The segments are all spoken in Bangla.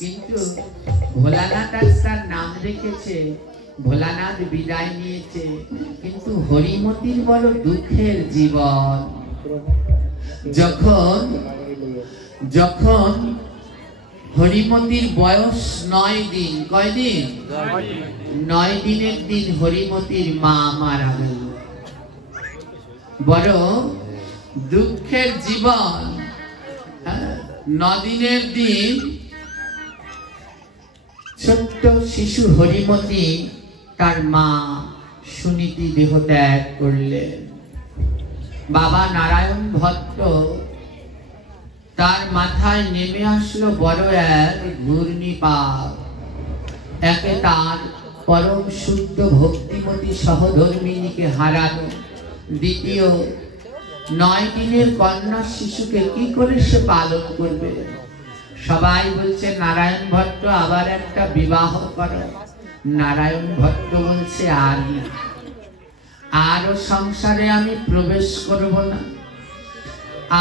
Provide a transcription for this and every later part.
কিন্তু ভোলানাথ তার নাম রেখেছে, ভোলানাথ বিদায় নিয়েছে, কিন্তু হরিমতির বড় দুঃখের জীবন। যখন হরিমতির বয়স 9 দিন, কয়দিন? 9 দিনের দিন হরিমতির মা মারা গেল। বড় দুঃখের জীবন। 9 দিনের দিন ছোট্ট শিশু হরিমতি তার মা সুনীতি দেহত্যাগ করলেন। বাবা নারায়ণ ভট্ট তার মাথায় নেমে আসলো বড় এক ঘূর্ণিপাত। একে তার পরম শুদ্ধ ভক্তিমতী সহধর্মিনীকে হারানো, দ্বিতীয় 9 দিনের কন্যা শিশুকে কি করে সে পালন করবে। সবাই বলছে নারায়ণ ভট্ট আবার একটা বিবাহ করো। নারায়ণ ভট্ট বলছে আর না, আরো সংসারে আমি প্রবেশ করব না,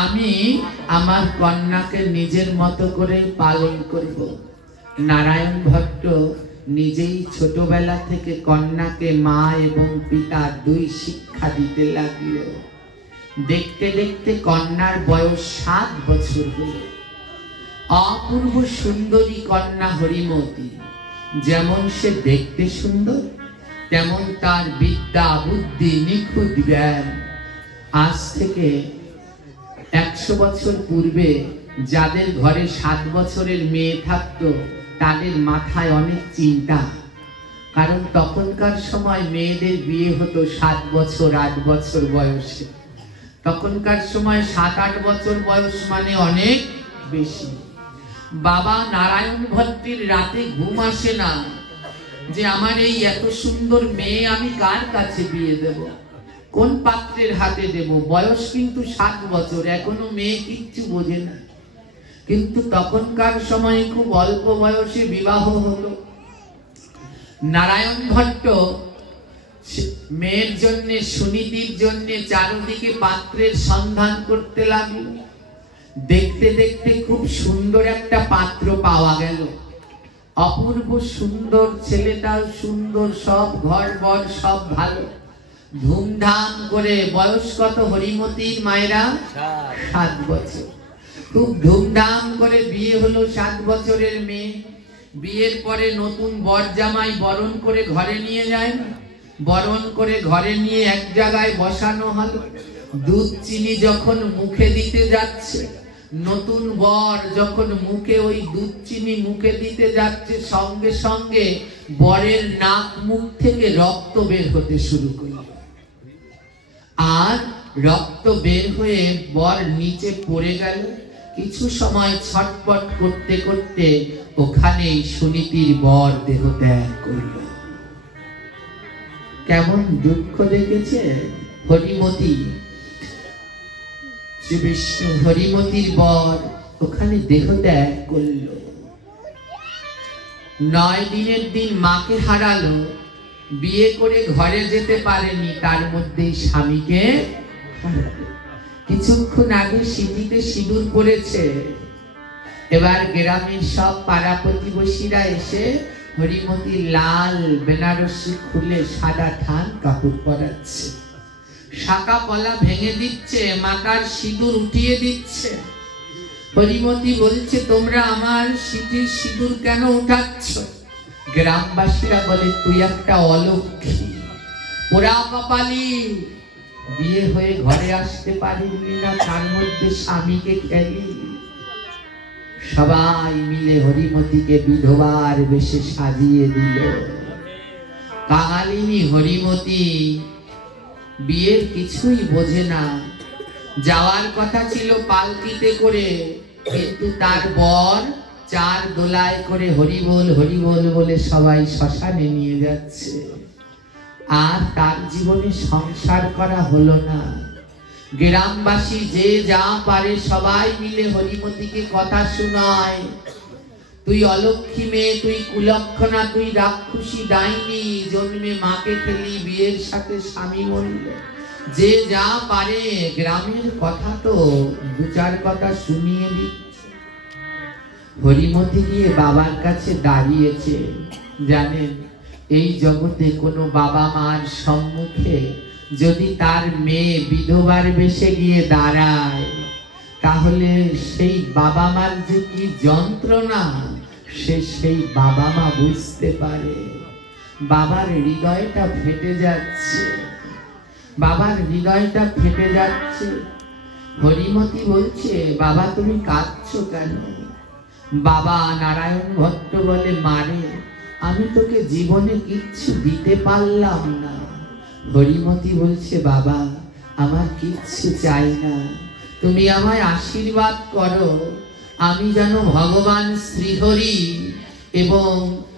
আমি আমার কন্যাকে নিজের মতো করে পালন করব। নারায়ণ ভট্ট নিজেই ছোটবেলা থেকে কন্যাকে মা এবং পিতা দুই শিক্ষা দিতে লাগলো। দেখতে দেখতে কন্যার বয়স 7 বছর হল। অপূর্ব সুন্দরী কন্যা হরিমতি। যেমন সে দেখতে সুন্দর, তেমন তার বিদ্যা বুদ্ধি নিখুঁত জ্ঞান। আজ থেকে 100 বছর পূর্বে যাদের ঘরে 7 বছরের মেয়ে থাকতো তাদের মাথায় অনেক চিন্তা, কারণ তখনকার সময় মেয়েদের বিয়ে হতো 7 বছর 8 বছর বয়সে। তখনকার সময় 7-8 বছর বয়স মানে অনেক বেশি। বাবা নারায়ণ ভট্টের রাতে ঘুম আসে না যে আমার এই এত সুন্দর মেয়ে আমি কার কাছে বিয়ে দেব, কোন পাত্রের হাতে দেব। বয়স কিন্তু 7 বছর, এখনো মেয়ে কিচ্ছু বোঝে না। কিন্তু তখনকার সময় খুব অল্প বয়সে বিবাহ হলো। নারায়ণ ভট্ট মেয়ের জন্য, সুনীতির জন্য চারদিকে পাত্রের সন্ধান করতে লাগলো। দেখতে দেখতে খুব সুন্দর একটা পাত্র পাওয়া গেল। অপূর্ব সুন্দর, ছেলেটাও সুন্দর, সব ঘর বর সব ভালো। ধুমধাম করে, বয়স কত হরিমতির মায়েরা? 7 বছর। খুব ধুমধাম করে বিয়ে হলো 7 বছরের মেয়ে। বিয়ের পরে নতুন বর জামাই বরণ করে ঘরে নিয়ে যায় না, বরণ করে ঘরে নিয়ে এক জায়গায় বসানো হলো। দুধ চিনি যখন মুখে দিতে যাচ্ছে, নতুন বর যখন মুখে ওই দুধ চিনি মুখে দিতে যাচ্ছে, সঙ্গে সঙ্গে বরের নাক মুখ থেকে রক্ত বের হতে শুরু করল। আর রক্ত বের হয়ে বর নিচে পড়ে গেল। কিছু সময় ছটপট করতে করতে ওখানেই সুনীতির বর দেহ ত্যাগ করল। কেমন দুঃখ দেখেছে হরিমতি। শ্রী বিষ্ণু হরিমতির বর ওখানে দেহ ত্যাগ করল। 9 দিনের দিন মাকে হারালো, বিয়ে করে ঘরে যেতে পারেনি, তার মধ্যেই স্বামীকে হারালো। কিছুক্ষণ আগে সিঁথিতে সিঁদুর পড়েছে। এবার গ্রামের সব পাড়া প্রতিবেশীরা এসে হরিমতির লাল বেনারসি খুলে সাদা থান কাপড় পরাচ্ছে, শাঁকা পলা ভেঙে দিচ্ছে, মাথার সিঁদুর উঠিয়ে দিচ্ছে। হরিমতি বলছে তোমরা আমার সিঁথির সিঁদুর কেন উঠাচ্ছ? গ্রামবাসীরা বলে তুই একটা অলক্ষী, পোড়া কপালি, বিয়ে হয়ে ঘরে আসতে পারিনি না, তার মধ্যে স্বামীকে খেলি। সবাই মিলে হরিমতিকে বিধবার বেশে সাজিয়ে দিল। কাঙালিনী হরিমতি বিয়ের কিছুই বোঝে না। যাওয়ার কথা ছিল পালকিতে করে, কিন্তু তার বর 4 দোলায় করে হরিবোল হরিবোল বলে সবাই শ্মশানে নিয়ে যাচ্ছে। আর তার জীবনে সংসার করা হলো না। গ্রামবাসী যে যা পারে সবাই মিলে হরিমতিকে কথা শোনায়, তুই অলক্ষী মেয়ে, তুই কুলক্ষণা, তুই রাক্ষসী ডাইনি, জন্মে মাকে খেলি, বিয়ের সাথে স্বামী মরল। যে যা পারে গ্রামের কথা তো 2-4 কথা শুনিয়ে দিচ্ছে। হরিমতি গিয়ে বাবার কাছে দাঁড়িয়েছে। জানেন, এই জগতে কোনো বাবা মার সম্মুখে যদি তার মেয়ে বিধবার বেশে গিয়ে দাঁড়ায়, তাহলে সেই বাবা মার যে কি যন্ত্রণা সেই বাবা মা বুঝতে পারে। বাবার হৃদয়টা ফেটে যাচ্ছে, বাবার হৃদয়টা ফেটে যাচ্ছে। হরিমতি বলছে, বাবা তুমি কাঁদছো কেন? বাবা নারায়ণ ভট্ট বলে, মারে আমি তোকে জীবনে কিচ্ছু দিতে পারলাম না। হরিমতি বলছে, বাবা আমার কিচ্ছু চাই না, তুমি আমায় আশীর্বাদ করো, আমি যেন ভগবান শ্রীহরি এবং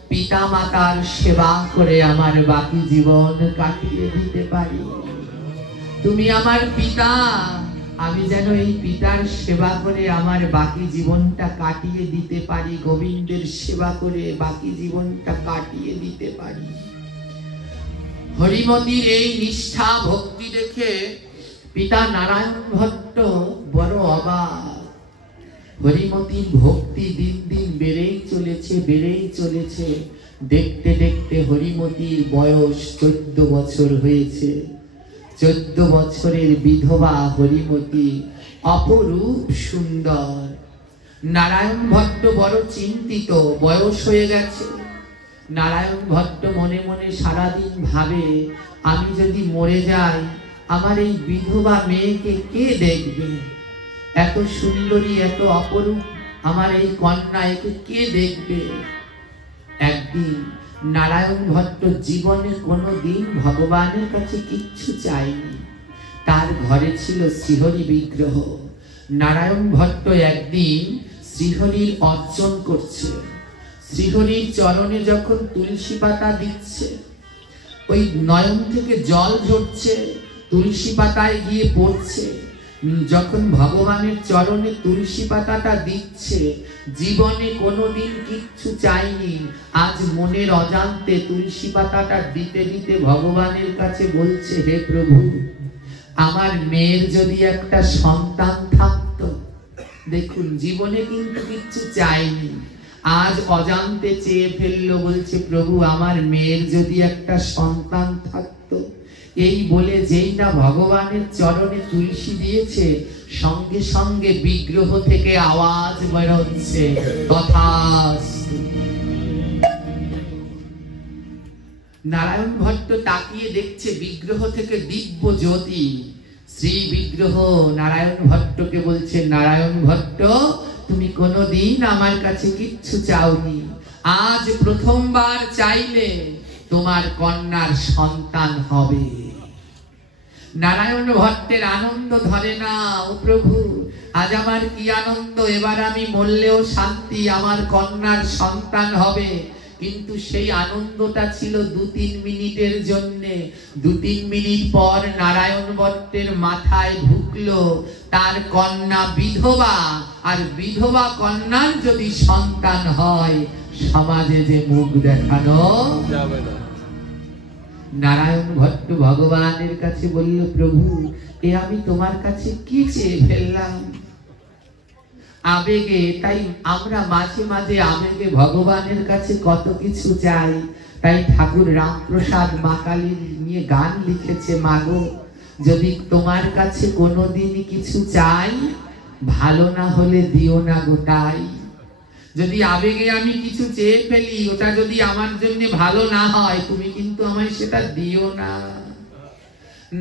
পিতা মাতার সেবা করে আমার বাকি জীবন কাটিয়ে দিতে পারি। তুমি আমার পিতা, আমি যেন এই পিতার সেবা করে আমার বাকি জীবনটা কাটিয়ে দিতে পারি, গোবিন্দের সেবা করে বাকি জীবনটা কাটিয়ে দিতে পারি। হরিমতির এই নিষ্ঠা ভক্তি দেখে পিতা নারায়ণ ভট্ট বড় অবাক। হরিমতির ভক্তি দিন দিন বেড়েই চলেছে, বেড়েই চলেছে। দেখতে দেখতে হরিমতির বয়স 14 বছর হয়েছে। 14 বছরের বিধবা হরিমতি অপরূপ সুন্দর। নারায়ণ ভট্ট বড় চিন্তিত, বয়স হয়ে গেছে। নারায়ণ ভট্ট মনে মনে সারাদিন ভাবে, আমি যদি মরে যাই আমার এই বিধবা মেয়েকে কে দেখবে? এত সুন্দরী, এত অপরূপ আমার এই কন্যা, একে কে দেখবে? একদিন নারায়ণ ভট্ট জীবনে কোনোদিন ভগবানের কাছে কিচ্ছু চায়নি। তার ঘরে ছিল শ্রীহরি বিগ্রহ। নারায়ণ ভট্ট একদিন শ্রীহরির অর্চন করছে। শ্রীহরির চরণে যখন তুলসী পাতা দিচ্ছে, ওই নয়ন থেকে জল ঝরছে, তুলসী পাতায় গিয়ে পড়ছে। যখন ভগবানের চরণে তুলসী পাতাটা দিচ্ছে, জীবনে কোনোদিন কিচ্ছু চাইনি, আজ মনের অজান্তে তুলসী পাতাটা দিতে দিতে ভগবানের কাছে বলছে, হে প্রভু, আমার মেয়ের যদি একটা সন্তান থাকতো। দেখুন, জীবনে কিন্তু কিচ্ছু চাইনি, আজ অজান্তে চেয়ে ফেললো, বলছে প্রভু আমার মেয়ের যদি একটা সন্তান থাকতো। এই বলে যেই না ভগবানের চরণে তুলসী দিয়েছে, সঙ্গে সঙ্গে বিগ্রহ থেকে আওয়াজ বেরোচ্ছে, তথাস্তু। নারায়ণ ভট্ট তাকিয়ে দেখছে বিগ্রহ থেকে দিব্য জ্যোতি। শ্রী বিগ্রহ নারায়ণ ভট্টকে বলছে, নারায়ণ ভট্ট তুমি কোনোদিন আমার কাছে কিচ্ছু চাওনি, আজ প্রথমবার চাইলে তোমার কন্যার সন্তান হবে। নারায়ণ ভট্টের আনন্দ ধরে না, ও প্রভু আজ আমার কি আনন্দ, এবার আমি মরলেও শান্তি, আমার কন্যার সন্তান হবে। কিন্তু সেই আনন্দটা ছিল 2-3 মিনিটের জন্য। 2-3 মিনিট পর নারায়ণ ভট্টের মাথায় ঢুকলো তার কন্যা বিধবা, আর বিধবা কন্যার যদি সন্তান হয় সমাজে যে মুখ দেখানো যাবে না। নারায়ণ ভট্ট ভগবানের কাছে বলল, প্রভু এ আমি তোমার কাছে কি চেয়ে ফেললাম? আবেগে, তাই আমরা মাঝে মাঝে আবেগে ভগবানের কাছে কত কিছু চাই। তাই ঠাকুর রামপ্রসাদ মা কালীর নিয়ে গান লিখেছে, মাগো যদি তোমার কাছে কোনোদিন কিছু চাই, ভালো না হলে দিও না গোটাই। যদি আবেগে আমি কিছু চেয়ে ফেলি, ওটা যদি আমার জন্য ভালো না হয়, তুমি কিন্তু আমায় সেটা দিও না।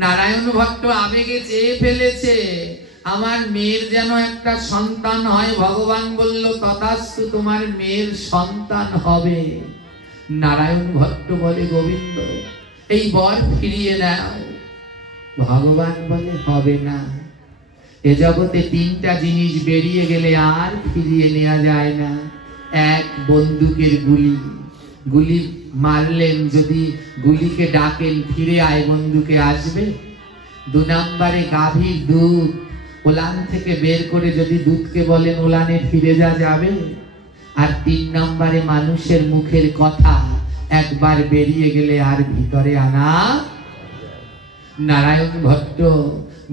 নারায়ণ ভট্ট আবেগে চেয়ে ফেলেছে আমার মেয়ের যেন একটা সন্তান হয়। ভগবান বলল, তথাস্তু, তোমার মেয়ের সন্তান হবে। নারায়ণ ভট্ট বলে, গোবিন্দ এই বর ফিরিয়ে দাও। ভগবান বলে, হবে না। এ জগতে 3টা জিনিস বেরিয়ে গেলে আর ফিরিয়ে নেওয়া যায় না। 1, বন্দুকের গুলি, গুলি মারলেন, যদি গুলিকে ডাকেন ফিরে আয়, বন্দুকে আসবে। 2 নম্বরে গাভীর দুধ, ওলান থেকে বের করে যদি দুধকে বলেন ওলানে ফিরে যাবে। আর 3 নম্বরে মানুষের মুখের কথা, একবার বেরিয়ে গেলে আর ভিতরে আনা। নারায়ণ ভট্ট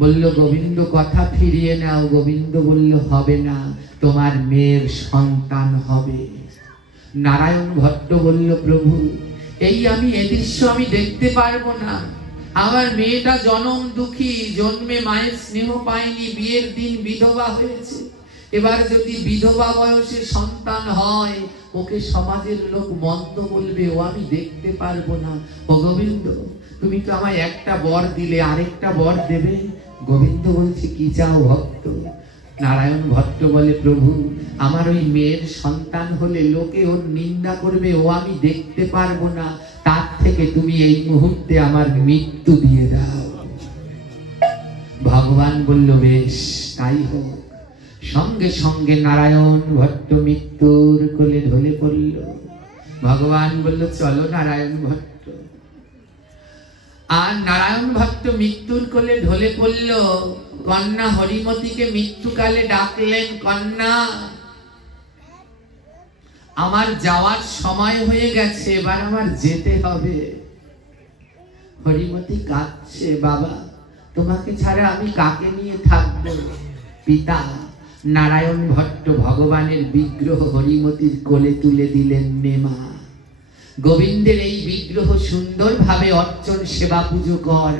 বলল গোবিন্দ কথা ফিরিয়ে নাও। গোবিন্দ বলল হবে না, তোমার মেয়ের সন্তান হবে। নারায়ণ ভট্ট বলল প্রভু এই আমি এ দৃশ্য আমি দেখতে পারবো না। আমার মেয়েটা জনম দুঃখী, জন্মে মায়ের স্নেহ পায়নি, বিয়ের দিন বিধবা হয়েছে। এবার যদি বিধবা বয়সে সন্তান হয় ওকে সমাজের লোক মন্দ বলবে, ও আমি দেখতে পারবো না। ও গোবিন্দ তুমি তো আমায় একটা বর দিলে, আরেকটা বর দেবে। গোবিন্দ বলছে কি চাও ভক্ত? নারায়ণ ভট্ট বলে প্রভু আমার ওই মেয়ের সন্তান হলে লোকে ওর নিন্দা করবে, ও আমি দেখতে পারবো না। তার থেকে তুমি এই মুহূর্তে আমার মৃত্যু দিয়ে দাও। ভগবান বলল বেশ তাই হোক। সঙ্গে সঙ্গে নারায়ণ ভট্ট মৃত্যুর কোলে ঢলে পড়ল। ভগবান বলল চলো নারায়ণ ভট্ট। আর নারায়ণ ভট্ট মৃত্যুর কোলে ঢলে পড়ল। কন্যা হরিমতিকে মৃত্যুকালে ডাকলেন, কন্যা আমার যাওয়ার সময় হয়ে গেছে, এবার আমার যেতে হবে। হরিমতি কাঁদছে, বাবা তোমাকে ছাড়া আমি কাকে নিয়ে থাকবো? পিতা নারায়ণ ভট্ট ভগবানের বিগ্রহ হরিমতির কোলে তুলে দিলেন। নেমা গোবিন্দের এই বিগ্রহ সুন্দরভাবে অর্চন সেবা পুজো কর।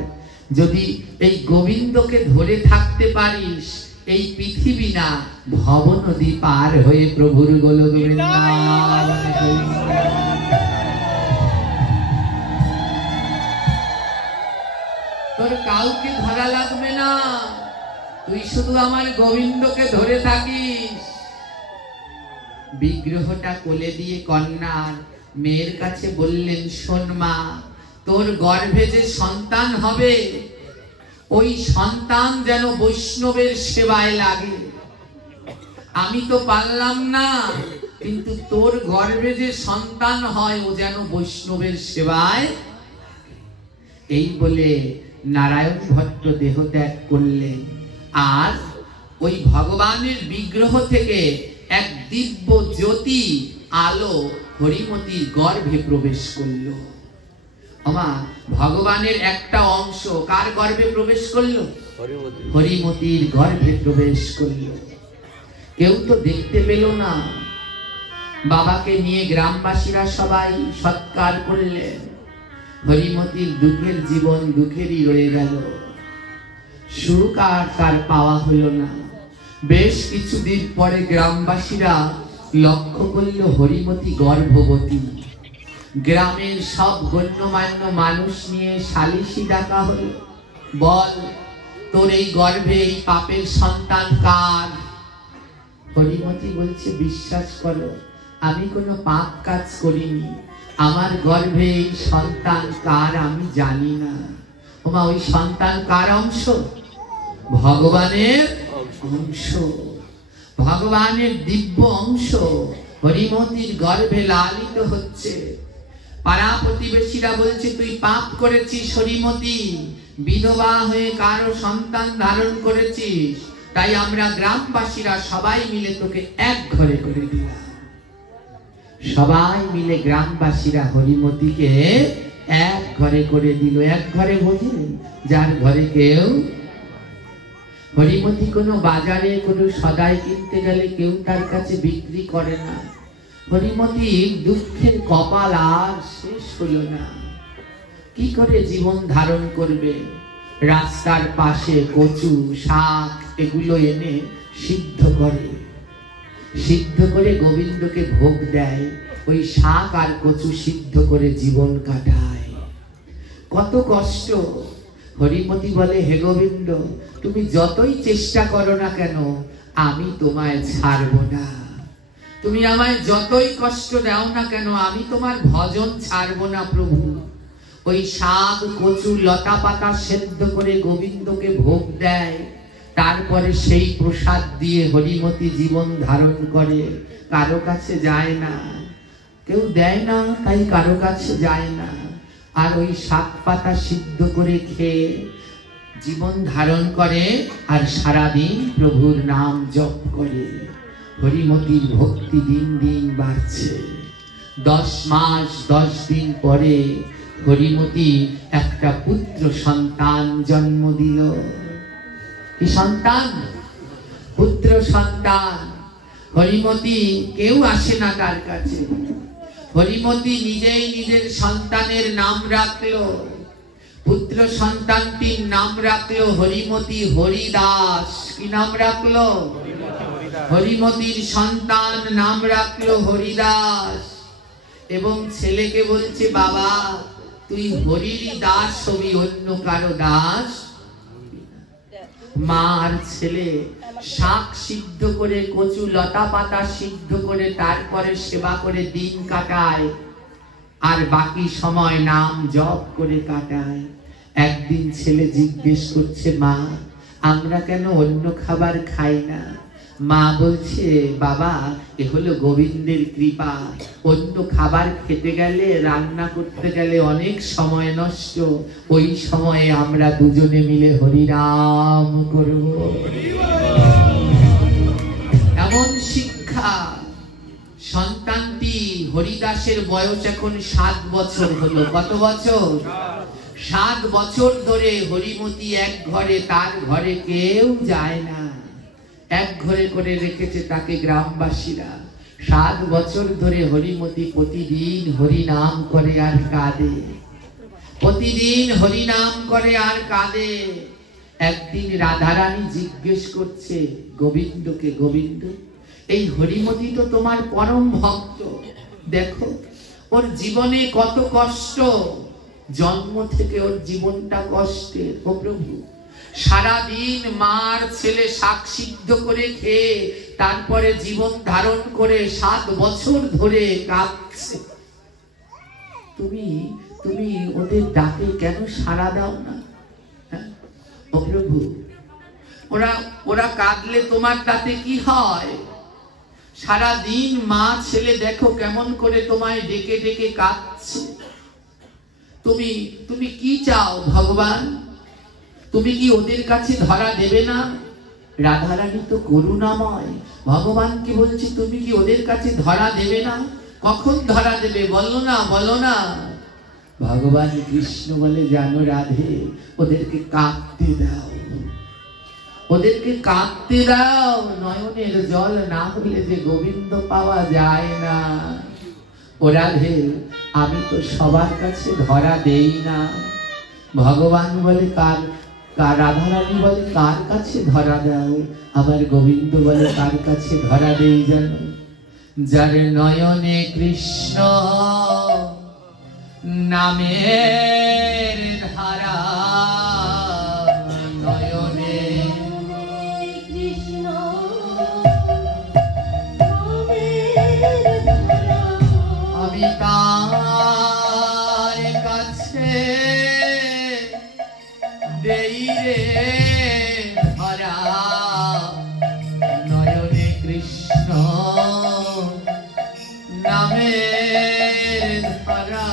যদি এই গোবিন্দকে ধরে থাকতে পারিস, এই পৃথিবী না ভব নদী পার হয়ে প্রভুর গোলক বৃন্দাবনে তোর কাউকে ধরা লাগবে না, তুই শুধু আমার গোবিন্দকে ধরে থাকিস। বিগ্রহটা কোলে দিয়ে কন্যার মেয়ের কাছে বললেন, শোন মা, তোর গর্ভে যে সন্তান হবে ওই সন্তান যেন বৈষ্ণবের সেবায় লাগে। আমি তো পারলাম না, কিন্তু তোর গর্ভে যে সন্তান হয় ও যেন বৈষ্ণবের সেবায়। এই বলে নারায়ণ ভট্ট দেহ ত্যাগ করলেন। আর ওই ভগবানের বিগ্রহ থেকে এক দিব্য জ্যোতি আলো হরিমতির গর্ভে প্রবেশ করল। আমা ভগবানের একটা অংশ কার গর্ভে প্রবেশ করলো? হরিমতির গর্ভে প্রবেশ করল। কেউ তো দেখতে পেল না। বাবাকে নিয়ে গ্রামবাসীরা সবাই সৎকার করলেন। হরিমতির দুঃখের জীবন দুঃখেরই রয়ে গেল। সুখ আর তার পাওয়া হলো না। বেশ কিছুদিন পরে গ্রামবাসীরা লক্ষ্য করল হরিমতি গর্ভবতী। গ্রামের সব গণ্যমান্য মানুষ নিয়ে সালিশি ডাকা হলো। বল তোর এই গর্ভে এই পাপের সন্তান কার? হরিমতি বলছে, বিশ্বাস করো আমি কোনো পাপ কাজ করিনি, আমার গর্ভে এই সন্তান কার আমি জানি না। ওমা ওই সন্তান কার অংশ? ভগবানের অংশ, ভগবানের দিব্য অংশ হরিমতির গর্ভে লালিত হচ্ছে। পাড়া প্রতিবেশীরা বলছে, তুই পাপ করেছিস হরিমতি, বিধবা হয়ে কারো সন্তান ধারণ করেছিস, তাই আমরা গ্রামবাসীরা সবাই মিলে তোকে এক ঘরে করে দিলাম। সবাই মিলে গ্রামবাসীরা হরিমতিকে এক ঘরে করে দিল। এক ঘরে বোঝেন, যার ঘরে কেউ। হরিমতি কোনো বাজারে কোনো সদাই কিনতে গেলে কেউ তার কাছে বিক্রি করে না। হরিমতির দুঃখের কপাল আর শেষ হলো না। কি করে জীবন ধারণ করবে? রাস্তার পাশে কচু শাক এগুলো এনে সিদ্ধ করে, সিদ্ধ করে গোবিন্দকে ভোগ দেয়। ওই শাক আর কচু সিদ্ধ করে জীবন কাটায়। কত কষ্ট। হরিমতি বলে, হে গোবিন্দ, তুমি যতই চেষ্টা করো না কেন আমি তোমায় ছাড়বো না। তুমি আমায় যতই কষ্ট দাও না কেন আমি তোমার ভজন ছাড়বো না প্রভু। ওই শাক কচু লতা পাতা সেদ্ধ করে গোবিন্দকে ভোগ দেয়। তারপরে সেই প্রসাদ দিয়ে হরিমতি জীবন ধারণ করে। কারো কাছে যায় না, কেউ দেয় না, তাই কারো কাছে যায় না। আর ওই শাক পাতা সিদ্ধ করে খেয়ে জীবন ধারণ করে আর সারাদিন প্রভুর নাম জপ করে। হরিমতির ভক্তি দিন দিন বাড়ছে। 10 মাস 10 দিন পরে হরিমতি একটা পুত্র সন্তান জন্ম দিল। কি সন্তান? পুত্র সন্তান। হরিমতি কেউ আসে না তার কাছে। হরিমতি নিজেই নিজের সন্তানের নাম রাখলো। পুত্র সন্তানটির নাম রাখলো হরিমতি হরিদাস। কি নাম রাখলো? হরিমতির সন্তান নাম রাখলো হরিদাস। এবং ছেলেকে বলছে, বাবা তুই হরির দাস হবি, অন্য কারো দাস। মা আর ছেলে শাক সিদ্ধ করে, কচু লতা পাতা সিদ্ধ করে, তারপরে সেবা করে দিন কাটায়, আর বাকি সময় নাম জপ করে কাটায়। একদিন ছেলে জিজ্ঞেস করছে, মা আমরা কেন অন্য খাবার খাই না? মা বলছে, বাবা এ হলো গোবিন্দের কৃপা। অন্য খাবার খেতে গেলে, রান্না করতে গেলে অনেক সময় নষ্ট। ওই সময়ে আমরা দুজনে মিলে হরিনাম করব। এমন শিক্ষা। সন্তানটি হরিদাসের বয়স এখন 7 বছর হলো। কত বছর? 7 বছর ধরে হরিমতি এক ঘরে, তার ঘরে কেউ যায় না। এক ঘরে করে রেখেছে তাকে গ্রামবাসীরা। 7 বছর ধরে হরিমতি প্রতিদিন হরিনাম করে আর কাঁদে। প্রতিদিন হরিনাম করে আর কাঁদে। একদিন রাধারানী জিজ্ঞেস করছে গোবিন্দকে, গোবিন্দ এই হরিমতি তো তোমার পরম ভক্ত, দেখো ওর জীবনে কত কষ্ট, জন্ম থেকে ওর জীবনটা কষ্টের। ও প্রভু, সারাদিন মার ছেলে শাক সিদ্ধ করে খেয়ে তারপরে জীবন ধারণ করে 7 বছর ধরে কাঁদছে। তুমি তুমি ওদের ডাকে কেন সাড়া দাও না? ও প্রভু, ওরা কাঁদলে তোমার তাতে কি হয়? সারাদিন মা ছেলে দেখো কেমন করে তোমায় ডেকে ডেকে কাঁদছে। তুমি কি চাও ভগবান? তুমি কি ওদের কাছে ধরা দেবে না? রাধারানী তো করুণাময়। ভগবানকে বলছি, তুমি কি ওদের কাছে ধরা দেবে না? কখন ধরা দেবে বলো না, বলো না। ভগবান কৃষ্ণ বলে, জানো রাধে, ওদেরকে কাঁদতে দাও, ওদেরকে কাঁদতে দাও। নয়নের জল না হলে যে গোবিন্দ পাওয়া যায় না। ও রাধে, আমি তো সবার কাছে ধরা দেই না। ভগবান বলে, রাধারানী বলে কার কাছে ধরা দাও? আবার গোবিন্দ বলে কার কাছে ধরা দেই জানো? যার নয়নে কৃষ্ণ নামের ধারা, নয়নে কৃষ্ণ আমি তার কাছে দেই রে ধরা, নয়নে কৃষ্ণ নামের ধারা।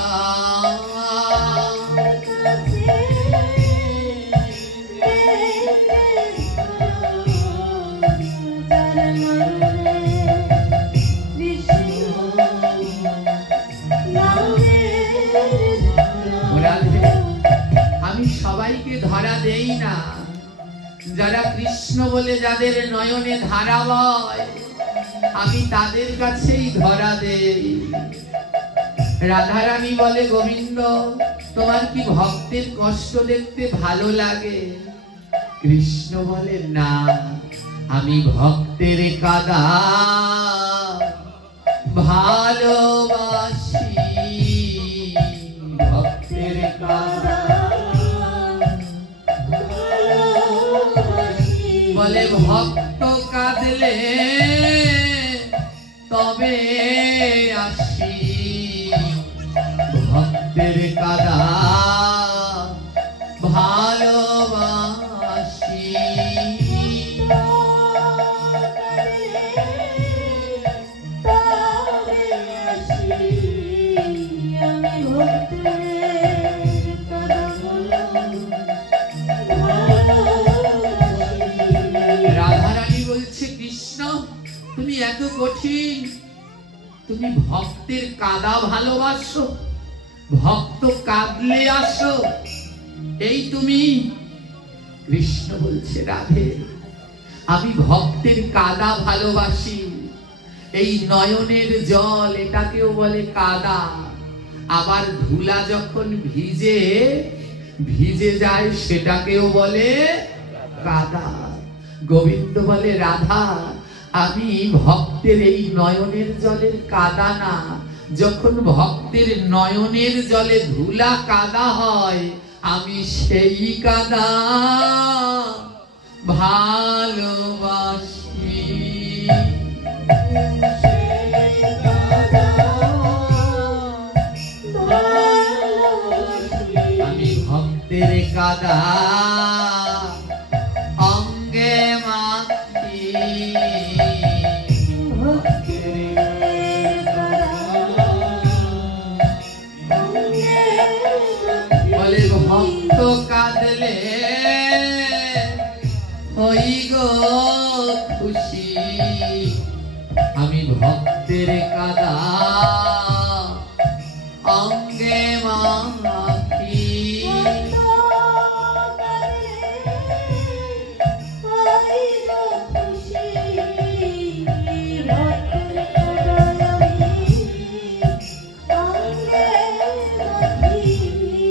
আমি সবাইকে ধরা দেই না। যারা কৃষ্ণ বলে যাদের নয়নে ধারা বয়, আমি তাদের কাছেই ধরা দেই। রাধারানী বলে, গোবিন্দ তোমার কি ভক্তের কষ্ট দেখতে ভালো লাগে? কৃষ্ণ বলে, না, আমি ভক্তের কাদা ভালোবাসি। ভক্তের কাদা বলে, ভক্ত কাঁদলে তবে আসি, ভক্তের কাদা ভালোবাসি। রাধারানী বলছে, কৃষ্ণ তুমি এত কঠিন, তুমি ভক্তের কাদা ভালোবাসো, ভক্ত কাঁদলে আসো, এই তুমি কৃষ্ণ বলছে, রাধে আমি ভক্তের কাদা ভালোবাসি। এই নয়নের জল এটাকেও বলে কাদা। আবার ধুলা যখন ভিজে ভিজে যায় সেটাকেও বলে কাদা। গোবিন্দ বলে, রাধা আমি ভক্তের এই নয়নের জলের কাদা না। যখন ভক্তের নয়নের জলে ধুলা কাদা হয়, আমি সেই কাদা ভালোবাসি। আমি ভক্তের কাদা অঙ্গে মাখি। বলে ভক্ত কাঁদলে হই গো খুশি। আমি ভক্তের কাদা অঙ্গে মাখি।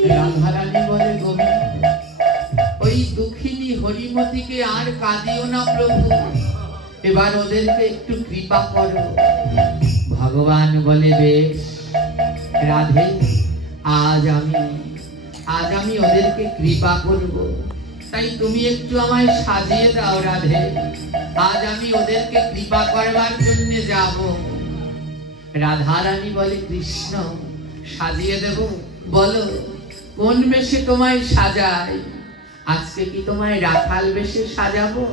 রাধারানী বলে, গোবিন্দ ওই দুঃখিনী হরিমতিকে আর কাঁদিও না প্রভু, এবার ওদেরকে একটু কৃপা করো। ভগবান বলে, বেশ রাধে আজ আমি ওদেরকে কৃপা করব। তাই তুমি একটু আমায় সাজিয়ে দাও রাধে, আজ আমি ওদেরকে কৃপা করবার জন্য যাব। রাধারানী বলে, কৃষ্ণ সাজিয়ে দেব, বলো কোন বেশে তোমায় সাজাই? আজকে কি তোমায় রাখাল বেশে সাজাবো?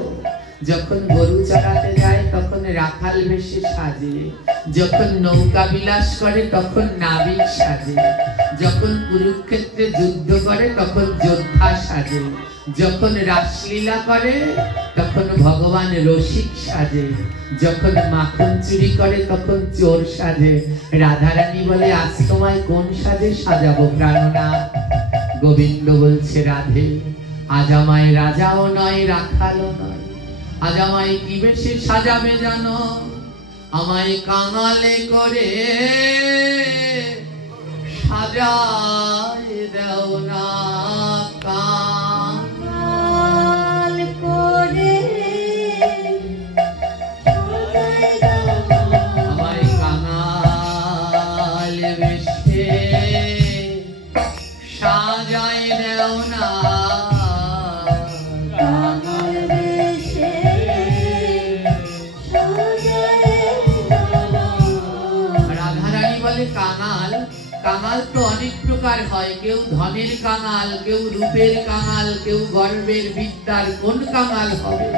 যখন গরু চড়াতে যায় তখন রাখাল বেশে সাজে, যখন নৌকা বিলাস করে তখন নাবিক সাজে, যখন কুরুক্ষেত্রে যুদ্ধ করে তখন যোদ্ধা সাজে, যখন রাসলীলা করে তখন ভগবান রসিক সাজে, যখন মাখন চুরি করে তখন চোর সাজে। রাধারানী বলে, আজ তোমায় কোন সাজে সাজাবো প্রাণনাথ? গোবিন্দ বলছে, রাধে আজ আমায় রাজাও নয় রাখালও নয়, আজ আমায় কি বেশি সাজাবে জানো? আমায় কাঙালে করে সাজায় দাও না। কাঙাল করে আমায় কাঙাল বেশে সাজায় দাও না। কাঙাল তো অনেক প্রকার হয়, কেউ ধনের কাঙাল, কেউ রূপের কাঙাল, কেউ গর্বের বিদ্যার। কোন কাঙাল হবে?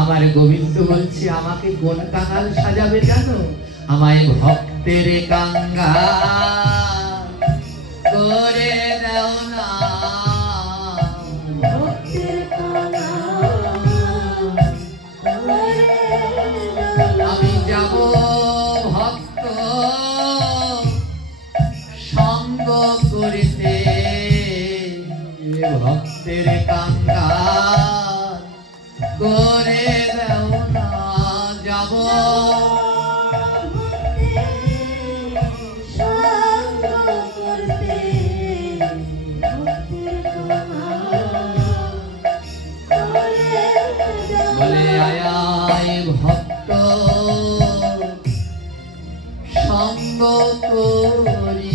আমার গোবিন্দ বলছে, আমাকে কোন কাঙাল সাজাবে জানো? আমায় ভক্তের কাঙাল করে দাও না। আমি যাব ভক্ত সঙ্গ করিতে, ভক্তের কাঙ্গাল করে দাও না। যাব বলে, আয় ভক্ত সঙ্গ করি।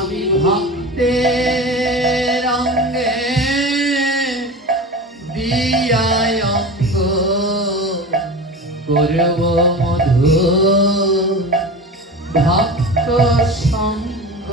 আমি ভক্তের অঙ্গে দিয়ায় অঙ্গ করব মধু ভক্ত সঙ্গ।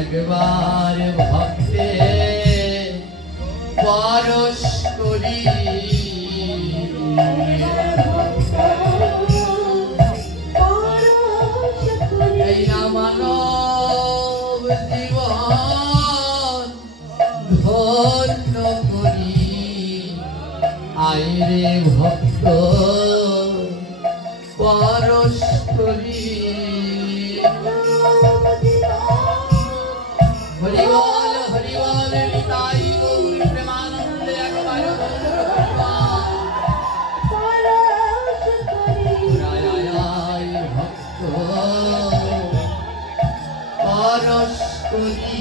একবার ভক্তে পরশ করি এই না মানব জীবন ধন্য করি আইরে ভক্ত পরশ করি হরি বল নিতাই গৌর প্রেমানন্দে একবার ভক্ত পরশ করি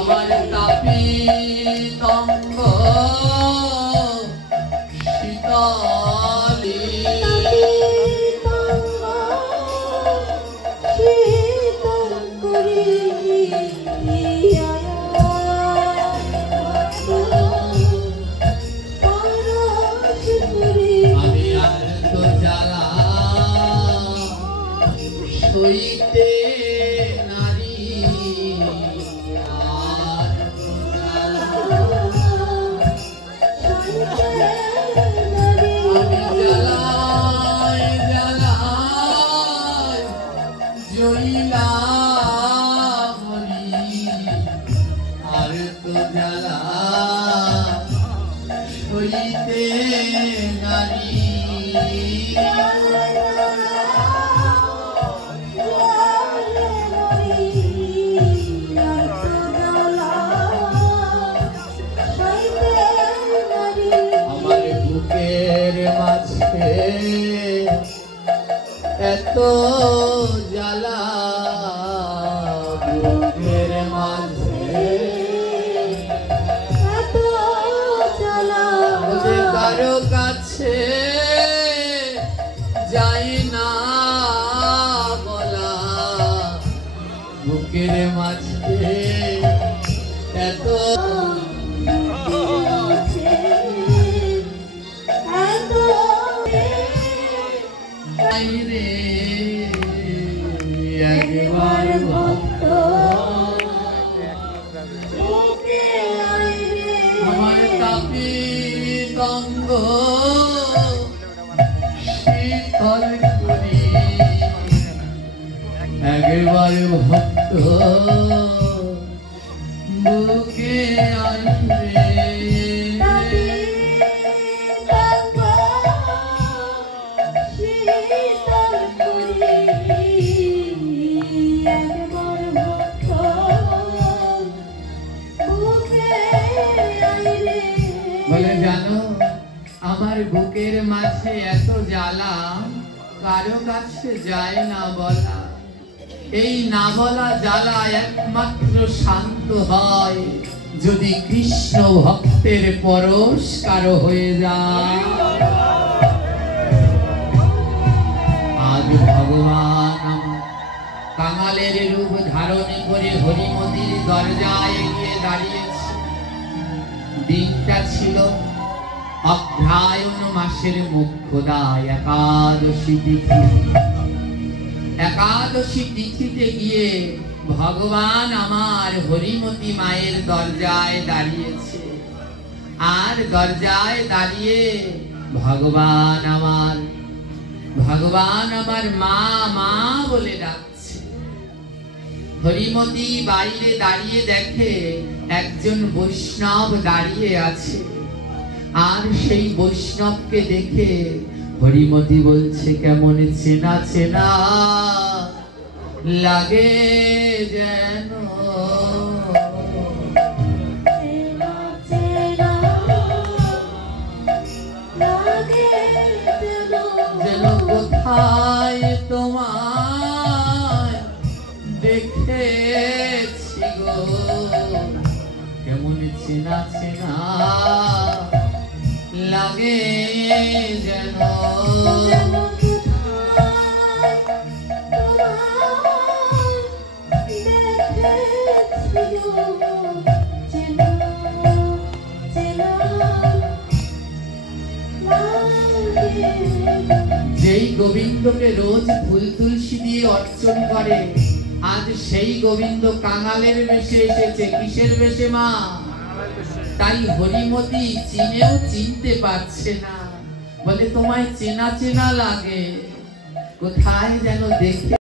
আমার তাপি তঙ্গ শীতলী আমি আর তো জ্বালা সইতে নারী আর আমি জ্বালায় জ্বালায় জইলা মরি আর তো জ্বালা সইতে নারী আমার বুকের মাঝে এত জ্বালা বুকের মাঝে কারো কাছে যাই না বলা বুকের মাঝে এত রে একবার ভক্ত আমার তাপি তঙ্গ শীতল করি একবার ভক্ত বুকে আইরে বলে জানো আমার বুকের মাঝে এত জ্বালা কারো কাছে যায় না বলা এই না বলা জ্বালা একমাত্র শান্ত হয় যদি কৃষ্ণ ভক্তের পরশ কারো হয়ে যায় আজ ভগবান কাঙালের রূপ ধারণ করে হরিমতির দরজায় গিয়ে দাঁড়িয়েছে দিনটা ছিল অগ্রহায়ণ মাসের মুখ্যদা একাদশী তিথি একাদশী তিথিতে গিয়ে ভগবান আমার হরিমতি মায়ের দরজায় দাঁড়িয়েছে আর দরজায় দাঁড়িয়ে ভগবান আমার মা মা বলে ডাকছে হরিমতি বাইরে দাঁড়িয়ে দেখে একজন বৈষ্ণব দাঁড়িয়ে আছে আর সেই বৈষ্ণবকে দেখে হরিমতি বলছে কেমন চেনা চেনা লাগে যেন যেন কোথায় তোমায় দেখেছি গো কেমন চেনা চেনা লাগে যেন যেই গোবিন্দকে রোজ ফুল তুলসী দিয়ে অর্চন করে, আজ সেই গোবিন্দ কাঙালের বেশে এসেছে। কিসের বেশে মা? তাই হরিমতি চিনেও চিনতে পারছে না, বলে তোমায় চেনা চেনা লাগে, কোথায় যেন দেখে